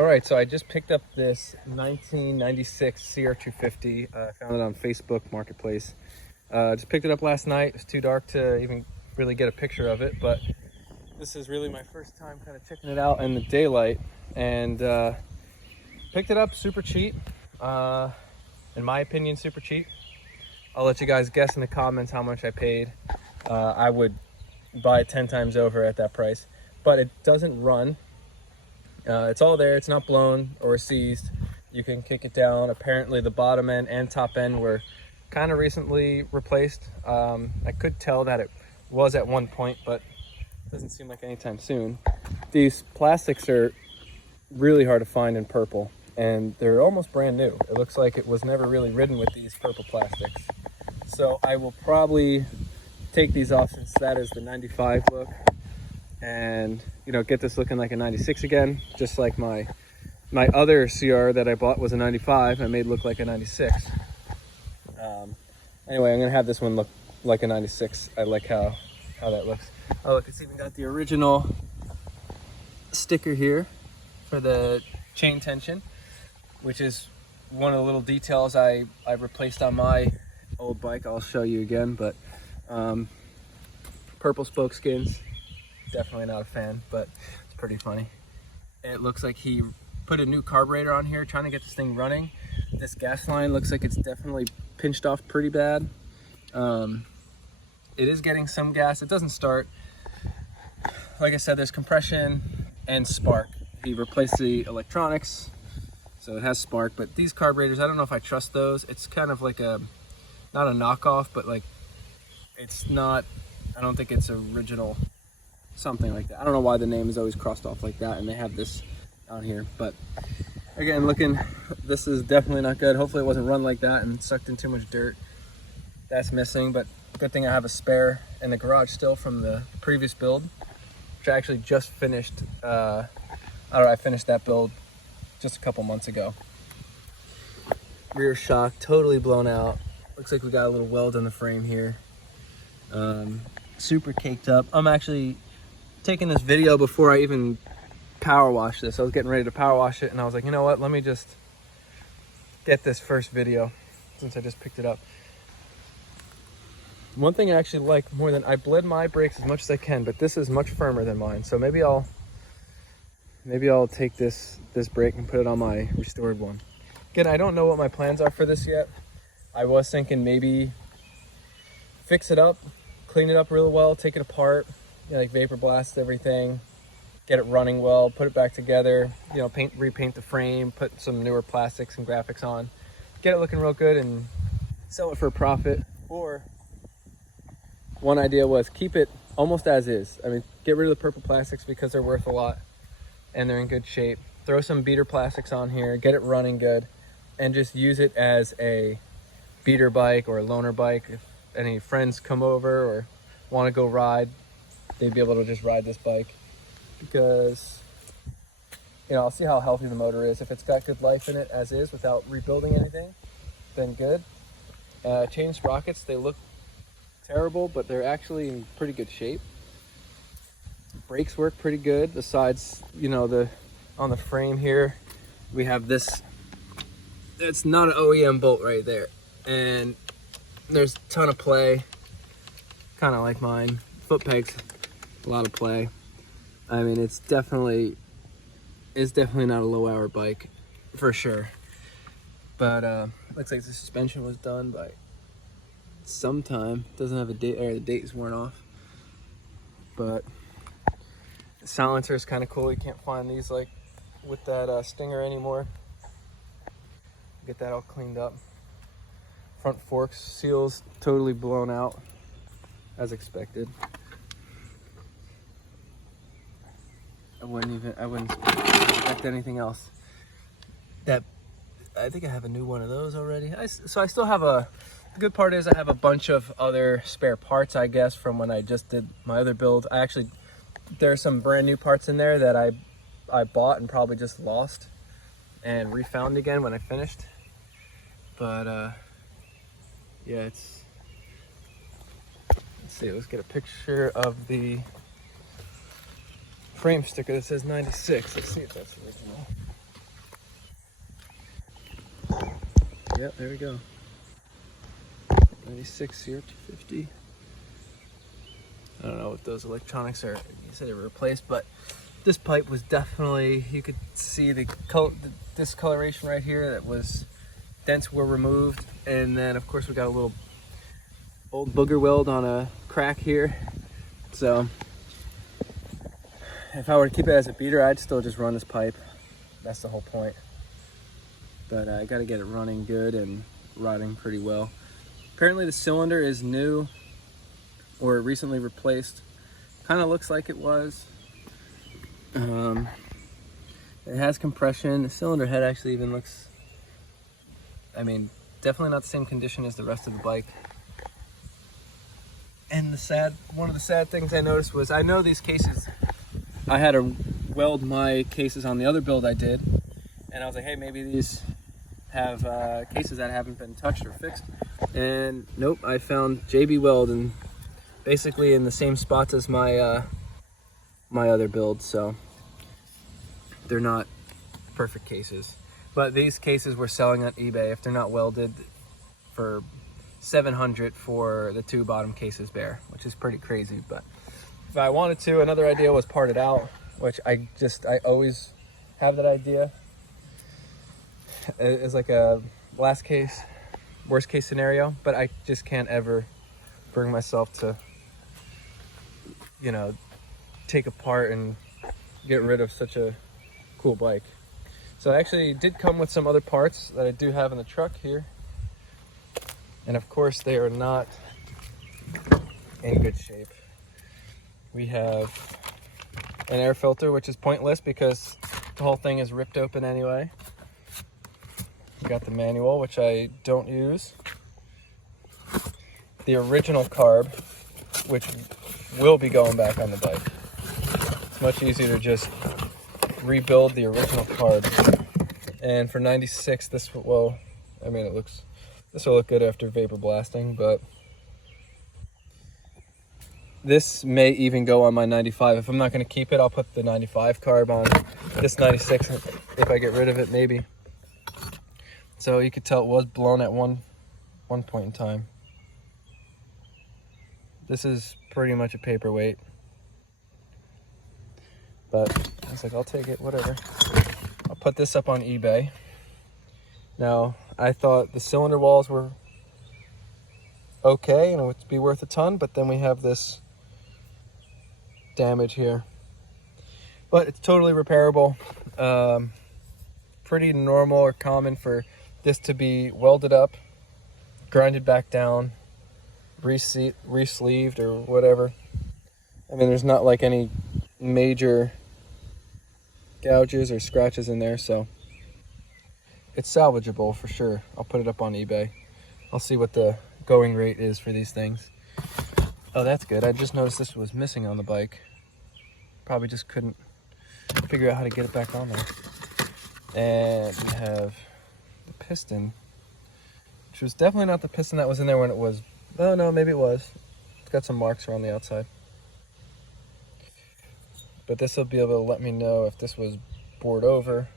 All right, so I just picked up this 1996 cr250. Found it on Facebook Marketplace. Just picked it up last night. It's too dark to even really get a picture of it, but this is really my first time kind of checking it out in the daylight. And picked it up super cheap. In my opinion, super cheap. I'll let you guys guess in the comments how much I paid. I would buy it 10 times over at that price, but it doesn't run. It's all there. It's not blown or seized. You can kick it down. Apparently the bottom end and top end were kind of recently replaced. I could tell that it was at one point, but it doesn't seem like anytime soon. These plastics are really hard to find in purple, and they're almost brand new. It looks like it was never really ridden with these purple plastics. So I will probably take these off, since that is the 95 look, and get this looking like a 96 again, just like my other CR that I bought was a 95. I made look like a 96. Anyway, I'm gonna have this one look like a 96. I like how that looks. Oh look, it's even got the original sticker here for the chain tension, which is one of the little details I replaced on my old bike. I'll show you again, but purple spoke skins, definitely not a fan, but it's pretty funny. It looks like he put a new carburetor on here trying to get this thing running. This gas line looks like it's definitely pinched off pretty bad. It is getting some gas. It doesn't start. Like I said, there's compression and spark. He replaced the electronics, so it has spark, but these carburetors, I don't know if I trust those. It's kind of like not a knockoff, but like it's not, I don't think it's original, something like that. I don't know why the name is always crossed off like that, and they have this on here. But again, this is definitely not good. Hopefully it wasn't run like that and sucked in too much dirt. That's missing, but good thing I have a spare in the garage still from the previous build, which I actually just finished. I finished that build just a couple months ago. Rear shock totally blown out. Looks like we got a little weld in the frame here. Super caked up. I'm actually taking this video before I even power wash this. I was getting ready to power wash it, and I was like, you know what, let me just get this first video since I just picked it up. One thing I actually like more than, I bled my brakes as much as I can, but this is much firmer than mine, so maybe I'll take this brake and put it on my restored one. Again, I don't know what my plans are for this yet. I was thinking maybe fix it up, clean it up really well, take it apart, like vapor blast everything, get it running well, put it back together, repaint the frame, put some newer plastics and graphics on, get it looking real good, and sell it for a profit. Or one idea was keep it almost as is. I mean, get rid of the purple plastics because they're worth a lot and they're in good shape. Throw some beater plastics on here, get it running good, and just use it as a beater bike or a loaner bike. If any friends come over or want to go ride, they'd be able to just ride this bike, because I'll see how healthy the motor is. If it's got good life in it as is without rebuilding anything, then good. Chain sprockets, they look terrible, but they're actually in pretty good shape. Brakes work pretty good. The sides, on the frame here, we have this. It's not an OEM bolt right there, and there's a ton of play, kind of like mine. Foot pegs, a lot of play. I mean, it's definitely not a low hour bike for sure. But looks like the suspension was done by sometime. Doesn't have a date, or the date is worn off. But the silencer is kind of cool. You can't find these like with that Stinger anymore. Get that all cleaned up. Front forks, seals totally blown out as expected. I wouldn't expect anything else. I think I have a new one of those already. So I still have the good part is I have a bunch of other spare parts, I guess, from when I just did my other build. There's some brand new parts in there that I bought and probably just lost and refound again when I finished. But yeah, let's see, let's get a picture of the frame sticker that says 96. Let's see if that's original. Yep, there we go. 96 cr250. I don't know what those electronics are. You said they were replaced, but this pipe was definitely, you could see the discoloration right here. That was, dents were removed, and then of course we got a little old booger weld on a crack here. So if I were to keep it as a beater, I'd still just run this pipe. That's the whole point. But I got to get it running good and rotting pretty well. Apparently the cylinder is new or recently replaced. Kind of looks like it was. It has compression. The cylinder head actually even looks, I mean, definitely not the same condition as the rest of the bike. And one of the sad things I noticed was, I know these cases, I had to weld my cases on the other build I did, and I was like, hey, maybe these have cases that haven't been touched or fixed. And nope, I found JB Weld and basically in the same spots as my my other build, so they're not perfect cases. But these cases we're selling on eBay, if they're not welded, for $700 for the 2 bottom cases bare, which is pretty crazy. But if I wanted to, another idea was part it out, which I always have that idea. It's like a worst case scenario, but I just can't ever bring myself to, you know, take apart and get rid of such a cool bike. So it actually did come with some other parts that I do have in the truck here. And of course they are not in good shape. We have an air filter, which is pointless because the whole thing is ripped open anyway. We got the manual, which I don't use. The original carb, which will be going back on the bike. It's much easier to just rebuild the original carb. And for 96, this will, I mean, this will look good after vapor blasting, but this may even go on my 95. If I'm not going to keep it, I'll put the 95 carb on this 96 if I get rid of it, maybe. So you could tell it was blown at one point in time. This is pretty much a paperweight, but I was like, I'll take it, whatever. I'll put this up on eBay. Now, I thought the cylinder walls were okay and it would be worth a ton, but then we have this damage here. But it's totally repairable. Pretty normal or common for this to be welded up, grinded back down, re-sleeved or whatever. I mean, there's not like any major gouges or scratches in there, so it's salvageable for sure. I'll put it up on eBay. I'll see what the going rate is for these things. Oh, that's good. I just noticed this was missing on the bike. Probably just couldn't figure out how to get it back on there. And we have the piston, which was definitely not the piston that was in there when it was, oh no, maybe it was. It's got some marks around the outside. But this will be able to let me know if this was bored over.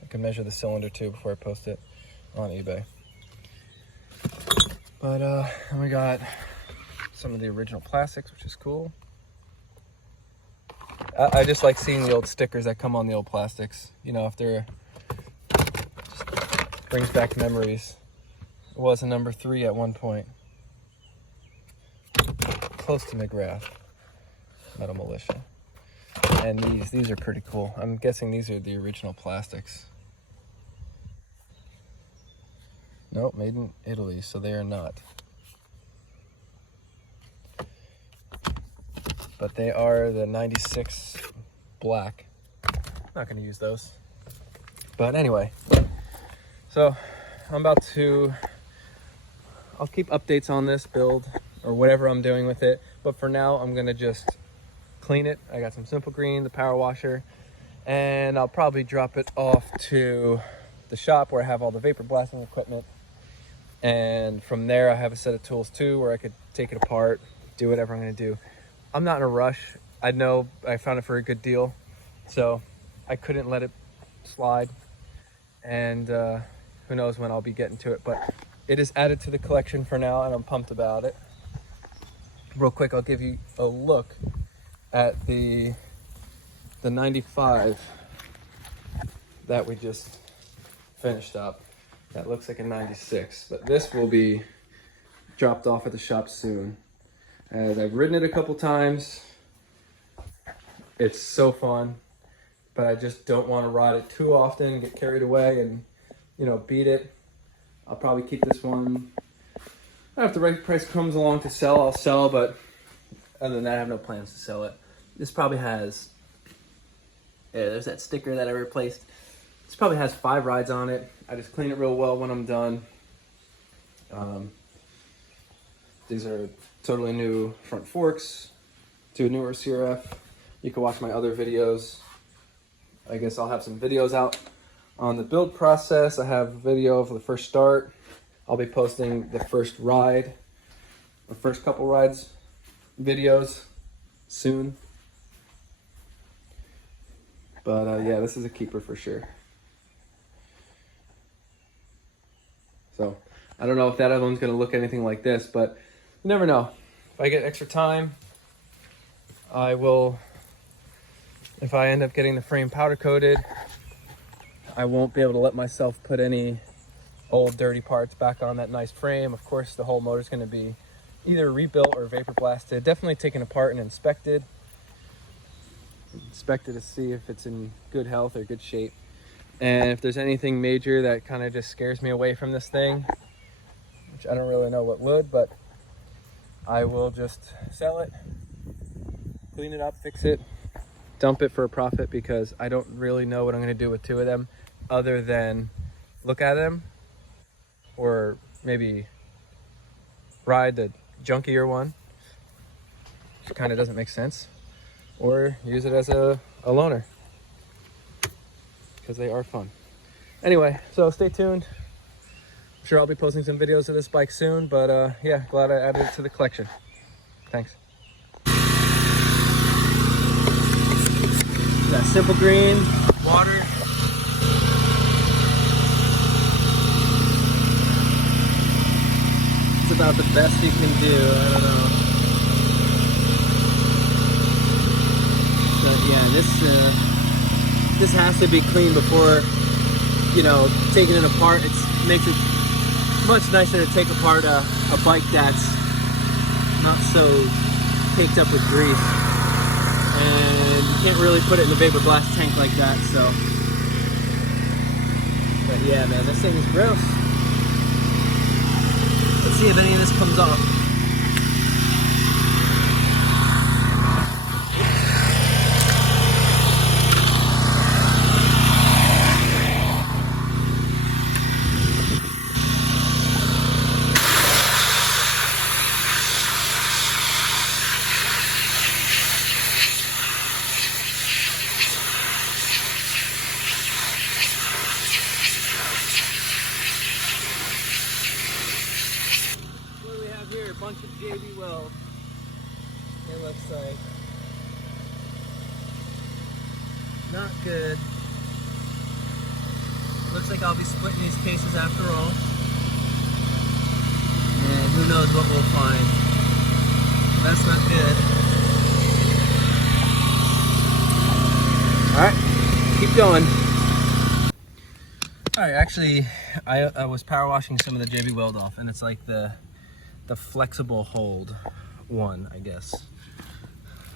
I can measure the cylinder too before I post it on eBay. But and we got some of the original plastics, which is cool. I just like seeing the old stickers that come on the old plastics. You know, if they're, just brings back memories. It was a number 3 at one point. Close to McGrath. Metal Militia. And these are pretty cool. I'm guessing these are the original plastics. Nope, made in Italy, so they are not. But they are the 96 black. Not going to use those. But anyway, so I'll keep updates on this build or whatever I'm doing with it. But for now, I'm going to just clean it. I got some Simple Green, the power washer, and I'll probably drop it off to the shop where I have all the vapor blasting equipment. And from there, I have a set of tools too, where I could take it apart, do whatever I'm going to do. I'm not in a rush. I know I found it for a good deal, so I couldn't let it slide. And who knows when I'll be getting to it, but it is added to the collection for now, and I'm pumped about it. Real quick, I'll give you a look at the 95 that we just finished up. That looks like a 96, but this will be dropped off at the shop soon. As I've ridden it a couple times, it's so fun, but I just don't want to ride it too often, get carried away and, you know, beat it. I'll probably keep this one. If the right price comes along to sell, I'll sell, but other than that, I have no plans to sell it. This probably has, yeah, there's that sticker that I replaced. This probably has 5 rides on it. I just clean it real well when I'm done. These are totally new front forks to a newer CRF. You can watch my other videos. I guess I'll have some videos out on the build process. I have a video of the first start. I'll be posting the first ride, the first couple rides videos soon. But yeah, this is a keeper for sure. So I don't know if that other one's gonna look anything like this, but you never know. If I get extra time, I will, if I end up getting the frame powder coated, I won't be able to let myself put any old dirty parts back on that nice frame. Of course, the whole motor's gonna be either rebuilt or vapor blasted, definitely taken apart and inspected to see if it's in good health or good shape. And if there's anything major that kind of just scares me away from this thing, which I don't really know what would, but I will just sell it, clean it up, fix it, dump it for a profit, because I don't really know what I'm going to do with 2 of them other than look at them or maybe ride the junkier one, which kind of doesn't make sense, or use it as a loaner, because they are fun. Anyway, so stay tuned. I'm sure I'll be posting some videos of this bike soon, but yeah, glad I added it to the collection. Thanks. That simple green water. It's about the best you can do. I don't know. But yeah, this has to be clean before, you know, taking it apart. It makes it much nicer to take apart a bike that's not so caked up with grease. And you can't really put it in the vapor blast tank like that, so. But yeah, man, this thing is gross. Let's see if any of this comes off. Here, a bunch of JB Weld. It looks like not good. Looks like I'll be splitting these cases after all. And who knows what we'll find. That's not good. Alright, keep going. Alright, actually I was power washing some of the JB Weld off, and it's like the flexible hold one, I guess.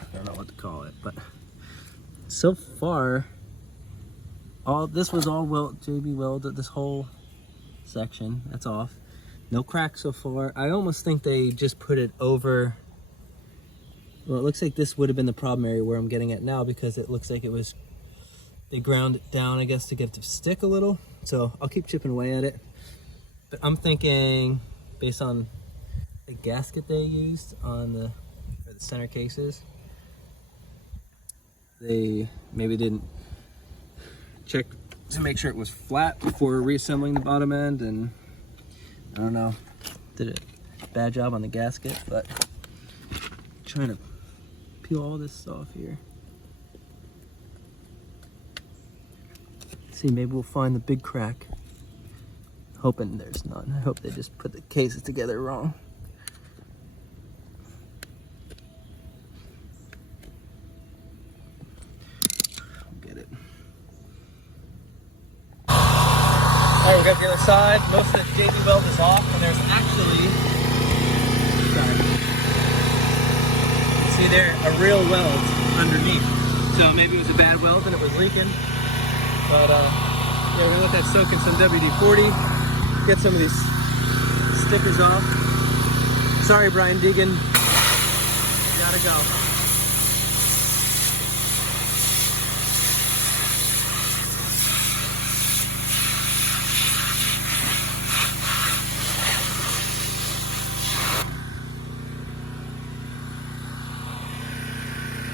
I don't know what to call it, but so far, this was all JB Weld, this whole section, that's off. No cracks so far. I almost think they just put it over. Well, it looks like this would have been the problem area where I'm getting at now, because it looks like they ground it down, I guess, to get it to stick a little. So I'll keep chipping away at it. But I'm thinking, based on the gasket they used for the center cases, they maybe didn't check to make sure it was flat before reassembling the bottom end, and I don't know, did a bad job on the gasket. But I'm trying to peel all this off here. See, maybe we'll find the big crack. Hoping there's none. I hope they just put the cases together wrong. Get it. Alright, we got the other side. Most of the JB weld is off, and there's actually, see there, a real weld underneath. So maybe it was a bad weld and it was leaking. But yeah, we're gonna let that soak in some WD-40. Get some of these stickers off. Sorry, Brian Deegan. Gotta go.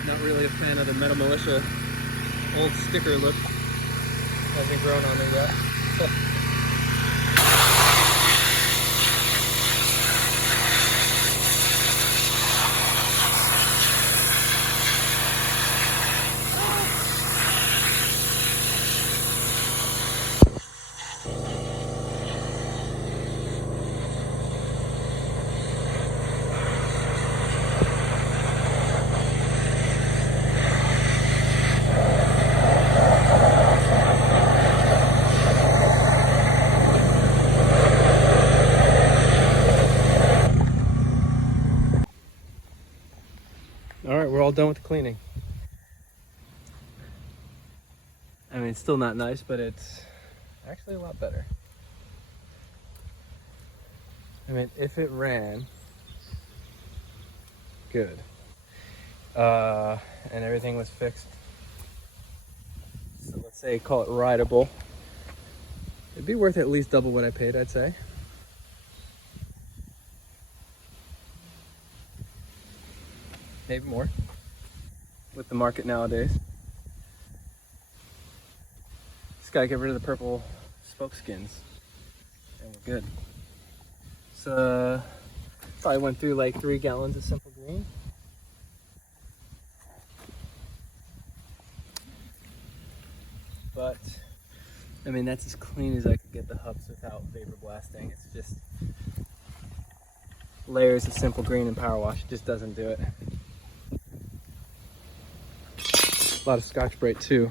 Not really a fan of the Metal Militia old sticker look. Hasn't grown on me yet. All right, we're all done with the cleaning. I mean, it's still not nice, but it's actually a lot better. I mean, if it ran good, and everything was fixed, so let's say call it rideable, it'd be worth at least double what I paid, I'd say. Maybe more with the market nowadays. Just gotta get rid of the purple spoke skins and we're good. So probably went through like 3 gallons of simple green. But I mean, that's as clean as I could get the hubs without vapor blasting. It's just layers of simple green and power wash. It just doesn't do it. A lot of Scotch-Brite too.